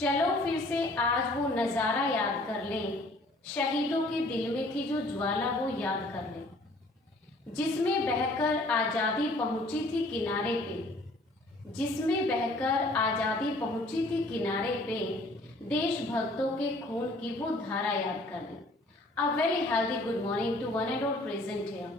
चलो फिर से आज वो नज़ारा याद कर लें, शहीदों के दिल में थी जो ज्वाला वो याद कर लें, जिसमें बहकर आज़ादी पहुंची थी किनारे पे, जिसमें बहकर आज़ादी पहुंची थी किनारे पे, देशभक्तों के खून की वो धारा याद कर लें। A very healthy good morning to one and all present here.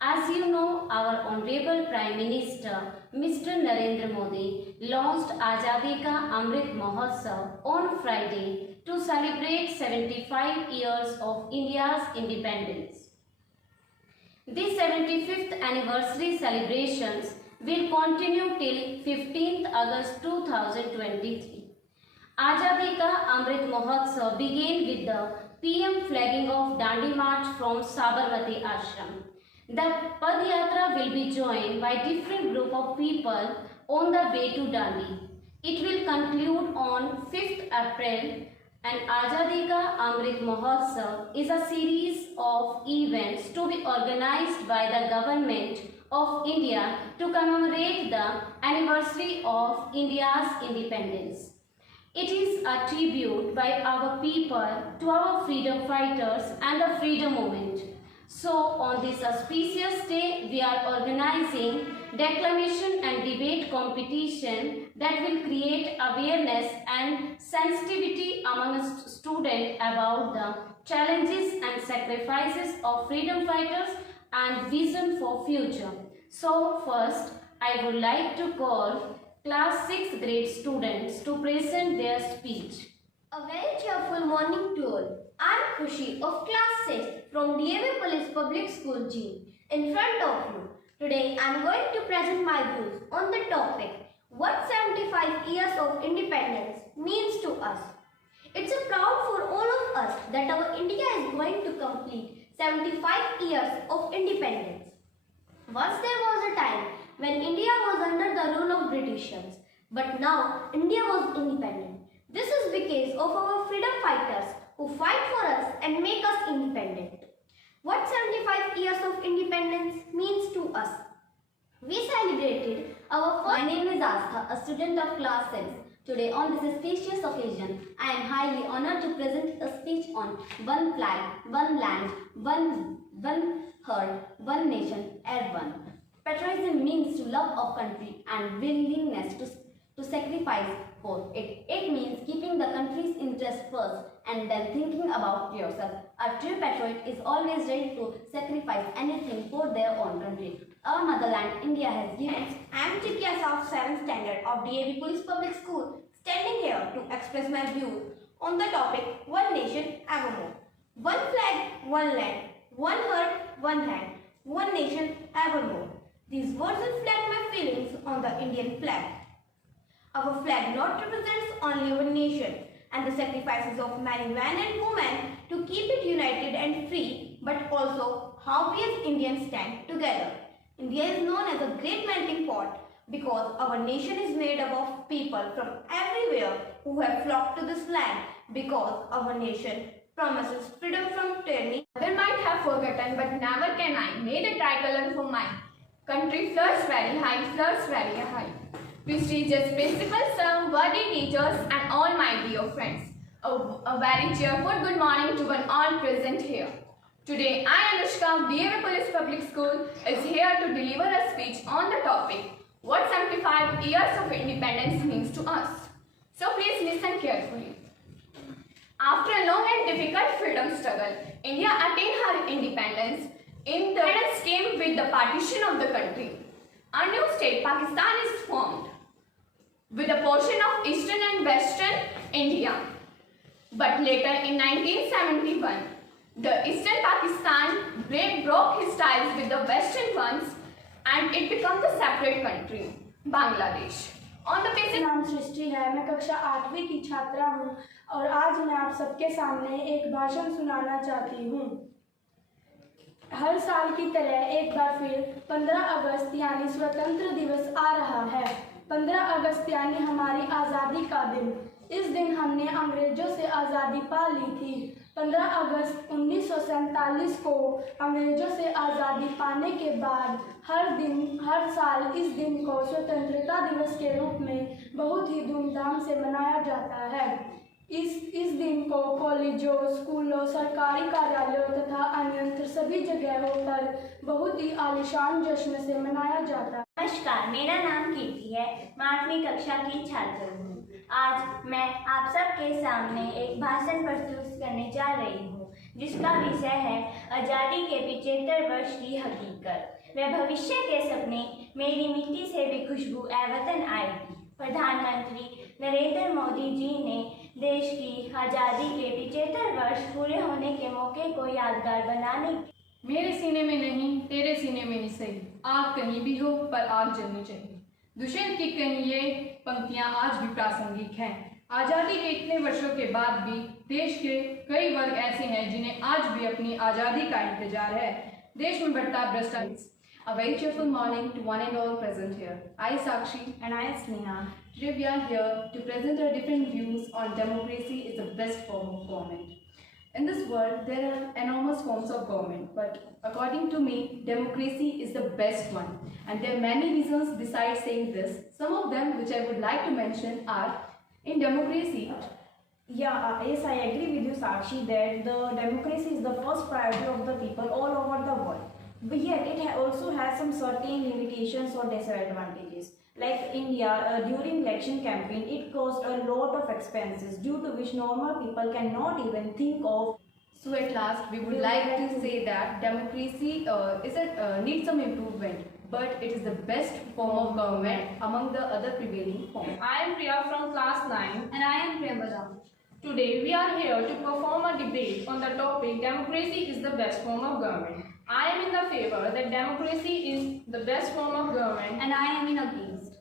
As you know, our Honorable Prime Minister, Mr. Narendra Modi, launched Azadi Ka Amrit Mahotsav on Friday to celebrate 75 years of India's independence. These 75th anniversary celebrations will continue till 15th August 2023. Azadi Ka Amrit Mahotsav began with the PM flagging of Dandi March from Sabarmati Ashram. The Pad Yatra will be joined by different group of people on the way to Dandi. It will conclude on 5th April, and Azadi Ka Amrit Mahotsav is a series of events to be organized by the Government of India to commemorate the anniversary of India's independence. It is a tribute by our people to our freedom fighters and the freedom movement. So, on this auspicious day, we are organizing declamation and debate competition that will create awareness and sensitivity among students about the challenges and sacrifices of freedom fighters and vision for future. So, first, I would like to call Class 6th grade students to present their speech. A very cheerful morning to all. I am Khushi of Class 6 from DAV Police Public School G. In front of you. Today I am going to present my views on the topic what 75 years of independence means to us. It's a proud for all of us that our India is going to complete 75 years of independence. Once there was a time when India was under the rule of Britishers, but now India was independent. This is because of our freedom fighters who fight for us and make us independent. What 75 years of independence means to us? We celebrated our first... My name is Astha, a student of class 6. Today on this auspicious occasion, I am highly honored to present a speech on one flag, one land, one heart, one nation, air one. Patriotism means to love of country and willingness to sacrifice for it. It means keeping the country's interest first and then thinking about yourself. A true patriot is always ready to sacrifice anything for their own country. Our motherland, India, has given. I am Jigyasa of 7th standard of DAV Police Public School, standing here to express my views on the topic One Nation, Evermore. One flag, one land, one heart, one hand, one nation, evermore. These words reflect my feelings on the Indian flag. Our flag not represents only our nation and the sacrifices of many men and women to keep it united and free, but also how we as Indians stand together. India is known as a great melting pot because our nation is made up of people from everywhere who have flocked to this land because our nation promises freedom from tyranny. Others might have forgotten, but never can I. May the tricolor for mine. Country flirts very high, flirts very high. Prestigious principals, sir, worthy teachers, and all my dear friends. A very cheerful good morning to one all present here. Today, I, Anushka, of DAV Police Public School, is here to deliver a speech on the topic, what 75 years of independence means to us. So please listen carefully. After a long and difficult freedom struggle, India attained her independence. Independence came with the partition of the country. A new state, Pakistan, is formed with a portion of eastern and western India. But later in 1971, the eastern Pakistan broke his ties with the western ones and it became the separate country, Bangladesh. On the basis... नाम सृष्टि है, मैं कक्षा 8वीं की छात्रा हूँ और आज मैं आप सबके सामने एक भाषण सुनाना चाहती हूँ। हर साल की तरह एक बार फिर 15 अगस्त यानी स्वतंत्र दिवस आ रहा है। 15 अगस्त यानी हमारी आज़ादी का दिन। इस दिन हमने अंग्रेजों से आज़ादी पा ली थी। 15 अगस्त 1947 को अंग्रेजों से आज़ादी पाने के बाद हर साल इस दिन को स्वतंत्रता दिवस के रूप में बहुत ही धूमधाम से मनाया जाता है। इस दिन को कॉलेजों, स्कूलों, सरकारी कार्यालयों तथा अन्यत्र सभी जगहों पर बहुत ही आलीशान जश्न से मनाया जाता है। नमस्कार, मेरा नाम कीर्ति है। मैं 8वीं कक्षा की छात्र हूँ। आज मैं आप सबके सामने एक भाषण प्रस्तुत करने जा रही हूँ, जिसका विषय है आज़ादी के 75 वर्ष की हकीकत। व भविष्य के सपने, मेरी मिट्टी से भी खुशबू ए वतन आएगी। प्रधानमंत्री नरेंद्र मोदी जी ने देश की आज़ादी के 75 वर्ष पूरे होने के मौके को यादगार बनाने मेरे सीने में नहीं, तेरे सीने में ही सही, आग कहीं भी हो पर आग जलनी चाहिए। दुष्यंत की कहीं ये पंक्तियां आज भी प्रासंगिक हैं। आज़ादी के इतने वर्षों के बाद भी देश के कई वर्ग ऐसे हैं जिन्हें आज भी अपनी आज़ादी का इंतजार है। देश में बढ़ता भ्रष्टाचार। A very cheerful morning to one and all present here. I, Sakshi, and I am Sneha. Today we are here to present our different views on democracy is the best form of government. In this world, there are enormous forms of government, but according to me, democracy is the best one. And there are many reasons besides saying this. Some of them which I would like to mention are, in democracy, Yes, I agree with you, Sakshi, that the democracy is the first priority of the people all over the world. But yet, it also has some certain limitations or disadvantages. Like India, during election campaign, it caused a lot of expenses, due to which normal people cannot even think of. so at last we would like to say that democracy needs some improvement, but it is the best form of government among the other prevailing forms. I am Priya from class 9 And I am Priyambada. Today we are here to perform a debate on the topic democracy is the best form of government. I am in the favor that democracy is the best form of government. And I am in against.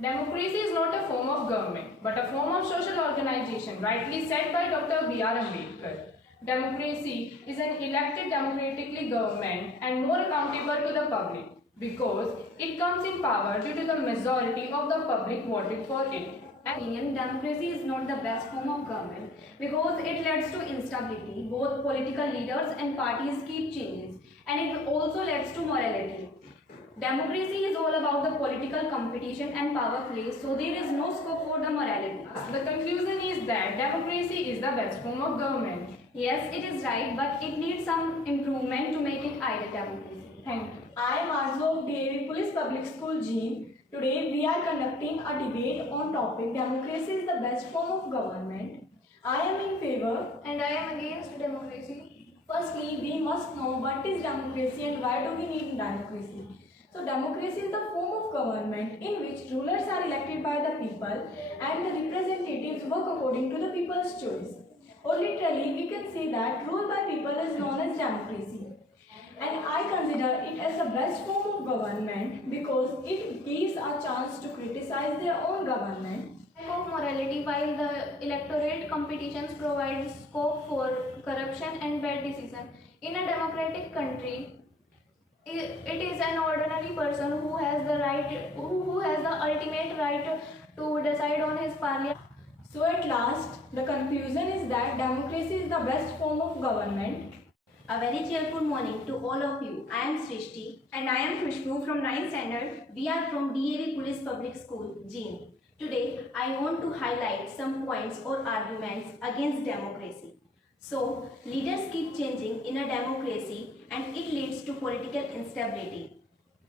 Democracy is not a form of government but a form of social organization, rightly said by Dr. B.R. Ambedkar. Democracy is an elected democratically government and more accountable to the public because it comes in power due to the majority of the public voted for it. Opinion, democracy is not the best form of government because it leads to instability. Both political leaders and parties keep changing, and it also leads to morality. Democracy is all about the political competition and power play, so there is no scope for the morality. The conclusion is that democracy is the best form of government. Yes, it is right, but it needs some improvement to make it ideal democracy. Thank you. I am Arzu of DAV Police Public School, Jean. Today we are conducting a debate on topic democracy is the best form of government. I am in favor And I am against democracy. Firstly, we must know what is democracy and why do we need democracy. So democracy is the form of government in which rulers are elected by the people and the representatives work according to the people's choice. Or literally, we can say that rule by people is known as democracy. And I consider it as the best form of government because it gives a chance to criticize their own government. Type of morality, while the electorate competitions provide scope for corruption and bad decision. In a democratic country, it is an ordinary person who has the right, who has the ultimate right to decide on his parliament. So at last, the conclusion is that democracy is the best form of government. A very cheerful morning to all of you. I am Srishti. And I am Khushbu from 9th standard. We are from DAV Police Public School, Jean. Today, I want to highlight some points or arguments against democracy. So, leaders keep changing in a democracy and it leads to political instability.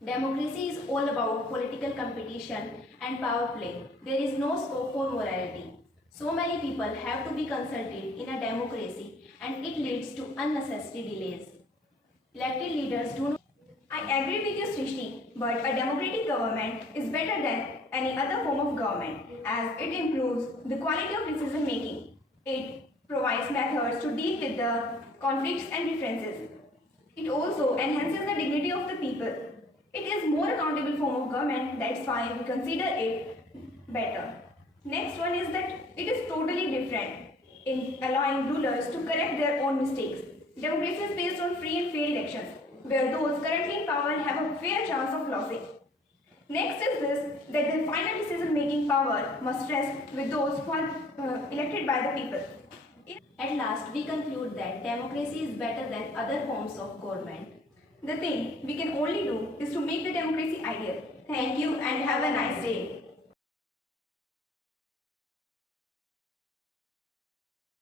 Democracy is all about political competition and power play. There is no scope for morality. So many people have to be consulted in a democracy and it leads to unnecessary delays. Elected leaders do not. I agree with you, Srishti, but a democratic government is better than any other form of government as it improves the quality of decision making. It provides methods to deal with the conflicts and differences. It also enhances the dignity of the people. It is more accountable form of government, that's why we consider it better. Next one is that it is totally different in allowing rulers to correct their own mistakes. Democracy is based on free and fair elections, where those currently in power have a fair chance of losing. Next is this, that the final decision-making power must rest with those who are elected by the people. At last, we conclude that democracy is better than other forms of government. The thing we can only do is to make the democracy ideal. Thank you and have a nice day.